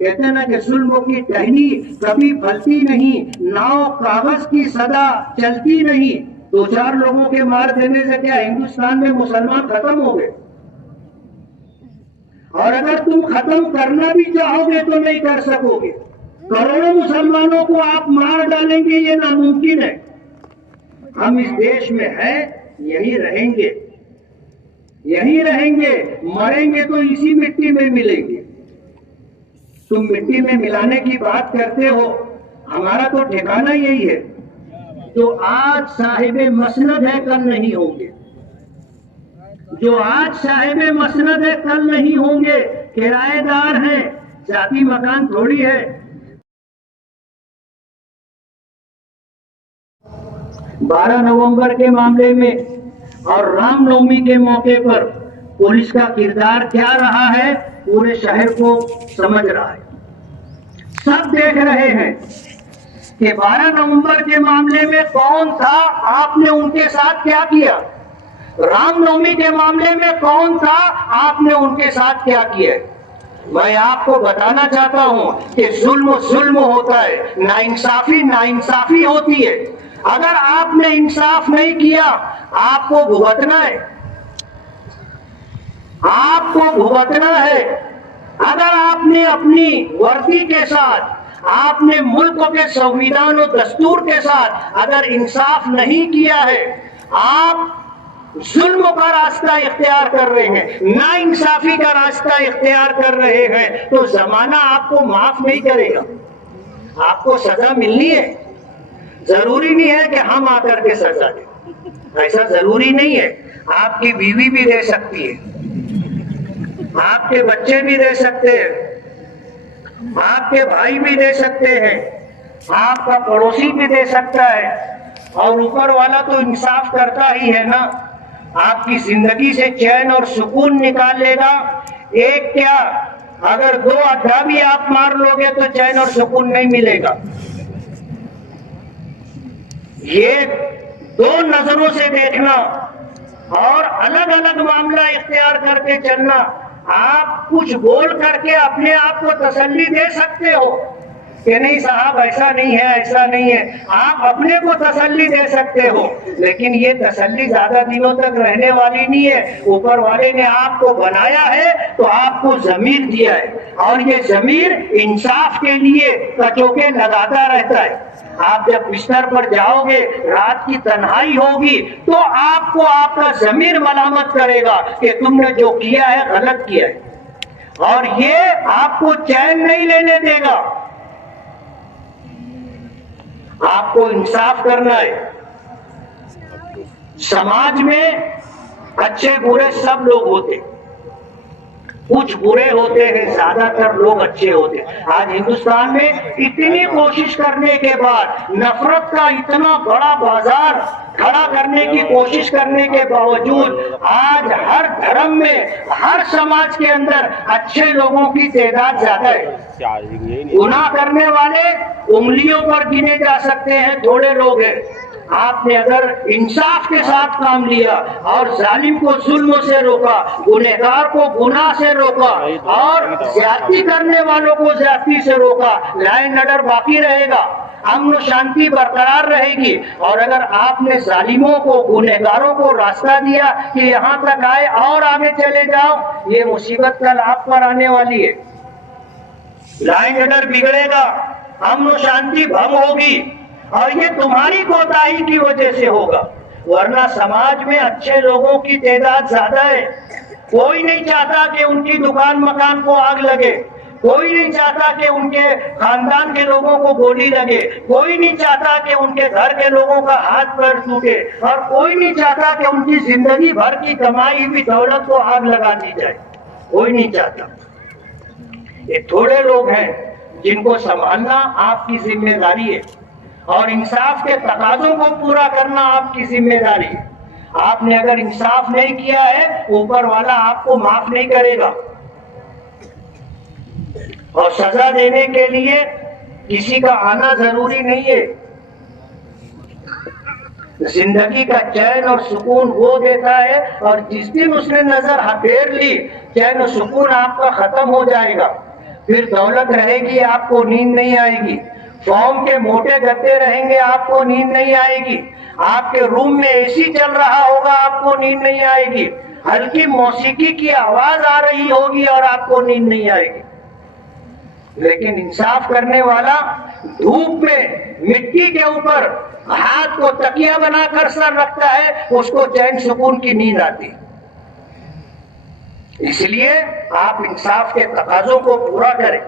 کہتے ہیں نا کہ ظلم کی ٹہنی کبھی پھلتی نہیں، ناؤ کاغذ کی صدا چلتی نہیں۔ دو چار لوگوں کے مار دینے سے کیا ہندوستان میں مسلمان ختم ہو گئے؟ اور اگر تم ختم کرنا بھی چاہو گے تو نہیں کر سکو گے۔ کروڑوں مسلمانوں کو آپ مار ڈالیں گے، یہ ناممکن ہے۔ ہم اس دیش میں ہیں، یہی رہیں گے، یہی رہیں گے، مریں گے تو اسی مٹی میں ملیں گے۔ تم مٹی میں ملانے کی بات کرتے ہو، ہمارا تو ٹھکانہ یہی ہے۔ جو آج صاحب مسند ہے کل نہیں ہوں گے، جو آج صاحب مسند ہے کل نہیں ہوں گے، کرایہ دار ہیں، ذاتی مکان تھوڑی ہے۔ 12 نومبر کے معاملے میں اور رام نومی کے موقع پر پولیس کا کردار کیا رہا ہے، پورے شہر کو سمجھ رہا ہے، سب دیکھ رہے ہیں کہ 12 نومبر کے معاملے میں کون تھا، آپ نے ان کے ساتھ کیا کیا۔ رام نومی کے معاملے میں کون تھا، آپ نے ان کے ساتھ کیا کیا۔ میں آپ کو بتانا چاہتا ہوں کہ ظلم ظلم ہوتا ہے، ناانصافی ناانصافی ہوتی ہے۔ اگر آپ نے انصاف نہیں کیا، آپ کو بھگتنا ہے، آپ کو بھگتنا ہے۔ اگر آپ نے اپنی وردی کے ساتھ، آپ نے ملک کے سنویدھان و دستور کے ساتھ اگر انصاف نہیں کیا ہے، آپ ظلم کا راستہ اختیار کر رہے ہیں، ناانصافی کا راستہ اختیار کر رہے ہیں، تو زمانہ آپ کو معاف نہیں کرے گا، آپ کو سزا ملنی ہے۔ ضروری نہیں ہے کہ ہم آ کر کے سزا دیں، ایسا ضروری نہیں ہے۔ آپ کی بیوی بھی دے سکتی ہے، آپ کے بچے بھی دے سکتے ہیں، آپ کے بھائی بھی دے سکتے ہیں، آپ کا پڑوسی بھی دے سکتا ہے، اور اوپر والا تو انصاف کرتا ہی ہے نا۔ آپ کی زندگی سے چین اور سکون نکال لے گا۔ ایک کیا، اگر 2 آدھا بھی آپ مار لو گے تو چین اور سکون نہیں ملے گا۔ یہ 2 نظروں سے دیکھنا اور الگ الگ معاملہ اختیار کر کے چلنا۔ آپ کچھ بول کر کے اپنے آپ کو تسلی دے سکتے ہو کہ نہیں صاحب ایسا نہیں ہے، ایسا نہیں ہے، آپ اپنے کو تسلی دے سکتے ہو، لیکن یہ تسلی زیادہ دنوں تک رہنے والی نہیں ہے۔ اوپر والے نے آپ کو بنایا ہے تو آپ کو ضمیر دیا ہے، اور یہ ضمیر انصاف کے لیے کچوکے لگاتا رہتا ہے۔ آپ جب بستر پر جاؤ گے، رات کی تنہائی ہوگی، تو آپ کو آپ کا ضمیر ملامت کرے گا کہ تم نے جو کیا ہے غلط کیا ہے، اور یہ آپ کو چین نہیں لینے دے گا۔ آپ کو انصاف کرنا ہے۔ سماج میں اچھے برے سب لوگ ہوتے، کچھ برے ہوتے ہیں، زیادہ تر لوگ اچھے ہوتے ہیں۔ آج ہندوستان میں اتنی کوشش کرنے کے بعد، نفرت کا اتنا بڑا بازار کھڑا کرنے کی کوشش کرنے کے باوجود، آج ہر دھرم میں، ہر سماج کے اندر اچھے لوگوں کی تعداد زیادہ ہے۔ گناہ کرنے والے انگلیوں پر گنے جا سکتے ہیں، تھوڑے لوگ ہیں۔ آپ نے اگر انصاف کے ساتھ کام لیا اور ظالم کو ظلم سے روکا، گنہگار کو گناہ سے روکا، اور زیادتی کرنے والوں کو زیادتی سے روکا، لا اینڈ آرڈر باقی رہے گا، امن و شانتی برقرار رہے گی۔ اور اگر آپ نے ظالموں کو، گنہگاروں کو راستہ دیا کہ یہاں تک آئے اور آگے چلے جاؤ، یہ مصیبت کل آپ پر آنے والی ہے۔ لا اینڈ آرڈر بگڑے گا، امن و شانتی بھنگ ہوگی، اور یہ تمہاری کوتاہی کی وجہ سے ہوگا۔ ورنہ سماج میں اچھے لوگوں کی تعداد زیادہ ہے۔ کوئی نہیں چاہتا کہ ان کی دکان مکان کو آگ لگے، کوئی نہیں چاہتا کہ ان کے خاندان کے لوگوں کو گولی لگے، کوئی نہیں چاہتا کہ ان کے گھر کے لوگوں کا ہاتھ پیر ٹوٹے، اور کوئی نہیں چاہتا کہ ان کی زندگی بھر کی کمائی ہوئی دولت کو آگ لگا دی جائے، کوئی نہیں چاہتا۔ یہ تھوڑے لوگ ہیں جن کو سنبھالنا آپ کی ذمہ داری ہے، اور انصاف کے تقاضوں کو پورا کرنا آپ کی ذمہ داری ہے۔ آپ نے اگر انصاف نہیں کیا ہے، اوپر والا آپ کو معاف نہیں کرے گا، اور سزا دینے کے لیے کسی کا آنا ضروری نہیں ہے۔ زندگی کا چین اور سکون وہ دیتا ہے، اور جس دن اس نے نظر پھیر لی، چین و سکون آپ کا ختم ہو جائے گا۔ پھر دولت رہے گی آپ کو نیند نہیں آئے گی، فارم کے موٹے گدے رہیں گے آپ کو نیند نہیں آئے گی، آپ کے روم میں اے سی چل رہا ہوگا آپ کو نیند نہیں آئے گی، ہلکی موسیقی کی آواز آ رہی ہوگی اور آپ کو نیند نہیں آئے گی۔ لیکن انصاف کرنے والا دھوپ میں مٹی کے اوپر ہاتھ کو تکیہ بنا کر سر رکھتا ہے، اس کو چین سکون کی نیند آتی۔ اس لیے آپ انصاف کے تقاضوں کو پورا کریں۔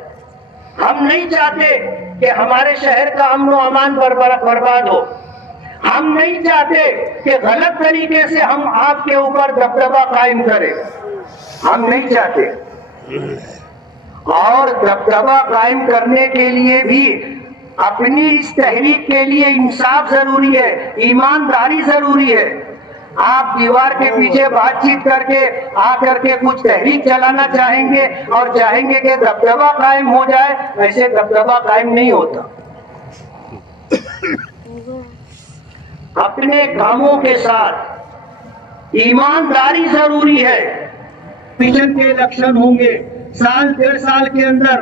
ہم نہیں چاہتے کہ ہمارے شہر کا امن و امان برباد ہو، ہم نہیں چاہتے کہ غلط طریقے سے ہم آپ کے اوپر دبدبہ قائم کریں، ہم نہیں چاہتے۔ اور دبدبہ قائم کرنے کے لیے بھی اپنی اس تحریک کے لیے انصاف ضروری ہے، ایمانداری ضروری ہے۔ آپ دیوار کے پیچھے بات چیت کر کے آ کر کے کچھ تحریک چلانا چاہیں گے اور چاہیں گے کہ دبدبہ قائم ہو جائے، ایسے دبدبہ قائم نہیں ہوتا۔ اپنے کاموں کے ساتھ ایمانداری ضروری ہے۔ کمیشن کے الیکشن ہوں گے، سال 1.5 سال کے اندر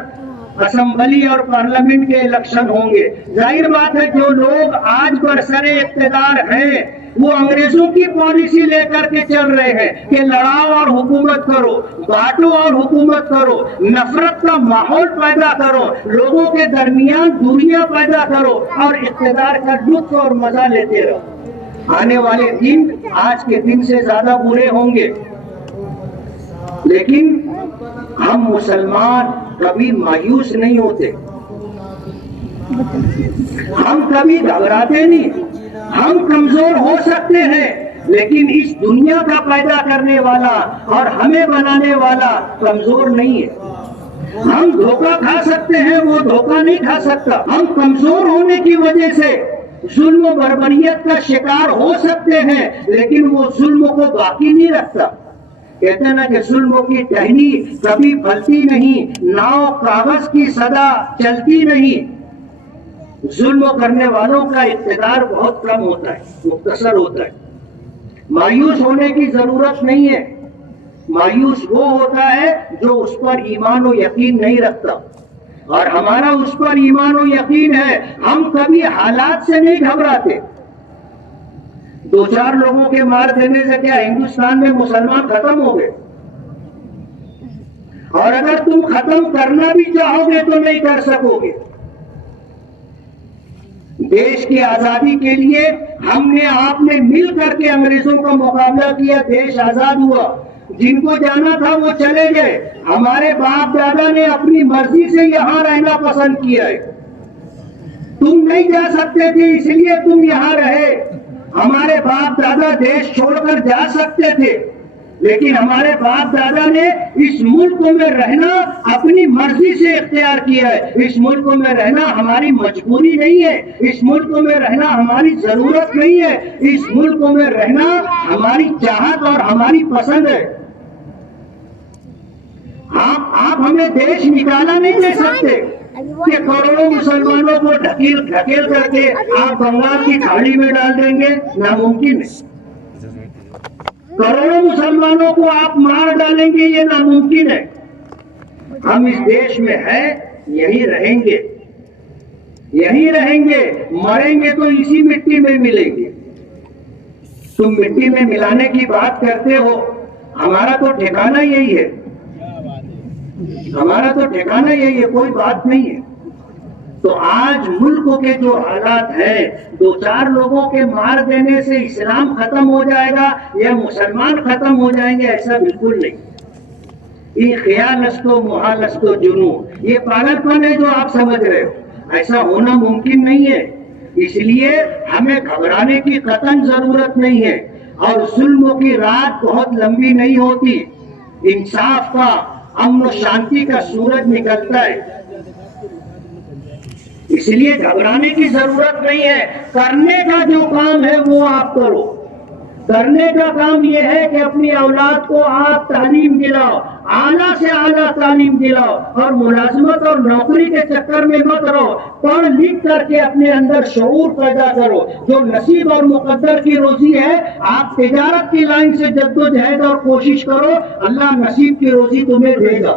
اسمبلی اور پارلیمنٹ کے الیکشن ہوں گے۔ ظاہر بات ہے جو لوگ آج برسر اقتدار ہیں وہ انگریزوں کی پالیسی لے کر کے چل رہے ہیں کہ لڑاؤ اور حکومت کرو، بانٹو اور حکومت کرو، نفرت کا ماحول پیدا کرو، لوگوں کے درمیان دوریاں پیدا کرو اور اقتدار کا لطف اور مزہ لیتے رہو۔ آنے والے دن آج کے دن سے زیادہ برے ہوں گے، لیکن ہم مسلمان کبھی مایوس نہیں ہوتے، ہم کبھی گھبراتے نہیں۔ ہم کمزور ہو سکتے ہیں لیکن اس دنیا کا پیدا کرنے والا اور ہمیں بنانے والا کمزور نہیں ہے۔ ہم دھوکہ کھا سکتے ہیں، وہ دھوکہ نہیں کھا سکتا۔ ہم کمزور ہونے کی وجہ سے ظلم و بربریت کا شکار ہو سکتے ہیں لیکن وہ ظلم کو باقی نہیں رکھتا۔ کہتے ہیں نا کہ ظلم کی ٹہنی کبھی پھلتی نہیں، ناؤ کاغذ کی صدا چلتی نہیں۔ ظلم کرنے والوں کا اقتدار بہت کم ہوتا ہے، مختصر ہوتا ہے۔ مایوس ہونے کی ضرورت نہیں ہے، مایوس وہ ہوتا ہے جو اس پر ایمان و یقین نہیں رکھتا، اور ہمارا اس پر ایمان و یقین ہے۔ ہم کبھی حالات سے نہیں گھبراتے۔ 2-4 لوگوں کے مار دینے سے کیا ہندوستان میں مسلمان ختم ہو گئے؟ اور اگر تم ختم کرنا بھی چاہو گے تو نہیں کر سکو گے۔ دیش کی آزادی کے لیے ہم نے آپ نے مل کر کے انگریزوں کا مقابلہ کیا، دیش آزاد ہوا۔ جن کو جانا تھا وہ چلے گئے، ہمارے باپ دادا نے اپنی مرضی سے یہاں رہنا پسند کیا ہے۔ تم نہیں جا سکتے تھے اس لیے تم یہاں رہے۔ ہمارے باپ دادا دیش چھوڑ کر جا سکتے تھے لیکن ہمارے باپ دادا نے اس ملک میں رہنا اپنی مرضی سے اختیار کیا ہے۔ اس ملک میں رہنا ہماری مجبوری نہیں ہے، اس ملک میں رہنا ہماری ضرورت نہیں ہے، اس ملک میں رہنا ہماری چاہت اور ہماری پسند ہے۔ آپ ہمیں دیش نکالا نہیں دے سکتے کہ کروڑوں مسلمانوں کو ڈھکیل کر کے آپ بنگال کی کھاڑی میں ڈال دیں گے، ناممکن ہے۔ کروڑوں مسلمانوں کو آپ مار ڈالیں گے، یہ ناممکن ہے۔ ہم اس دیش میں ہیں، یہی رہیں گے، یہی رہیں گے، مریں گے تو اسی مٹی میں ملیں گے۔ تم مٹی میں ملانے کی بات کرتے ہو، ہمارا تو ٹھکانہ یہی ہے، ہمارا تو ٹھکانہ یہی ہے، کوئی بات نہیں ہے۔ تو آج ملک کے جو حالات ہیں، 2-4 لوگوں کے مار دینے سے اسلام ختم ہو جائے گا یا مسلمان ختم ہو جائیں گے، ایسا بالکل نہیں۔ یہ خیال است و محال است و جنون، یہ پاگل پن ہے جو آپ سمجھ رہے ہو، ایسا ہونا ممکن نہیں ہے۔ اس لیے ہمیں گھبرانے کی قطعاً ضرورت نہیں ہے، اور ظلم کی رات بہت لمبی نہیں ہوتی، انصاف کا، امن و شانتی کا سورج نکلتا ہے۔ اس لیے گھبرانے کی ضرورت نہیں ہے، کرنے کا جو کام ہے وہ آپ کرو۔ کرنے کا کام یہ ہے کہ اپنی اولاد کو آپ تعلیم دلاؤ، اعلیٰ سے اعلیٰ تعلیم دلاؤ، اور ملازمت اور نوکری کے چکر میں مت رہو۔ پڑھ لکھ کر کے اپنے اندر شعور پیدا کرو۔ جو نصیب اور مقدر کی روزی ہے، آپ تجارت کی لائن سے جدوجہد اور کوشش کرو، اللہ نصیب کی روزی تمہیں دے گا۔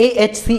AHC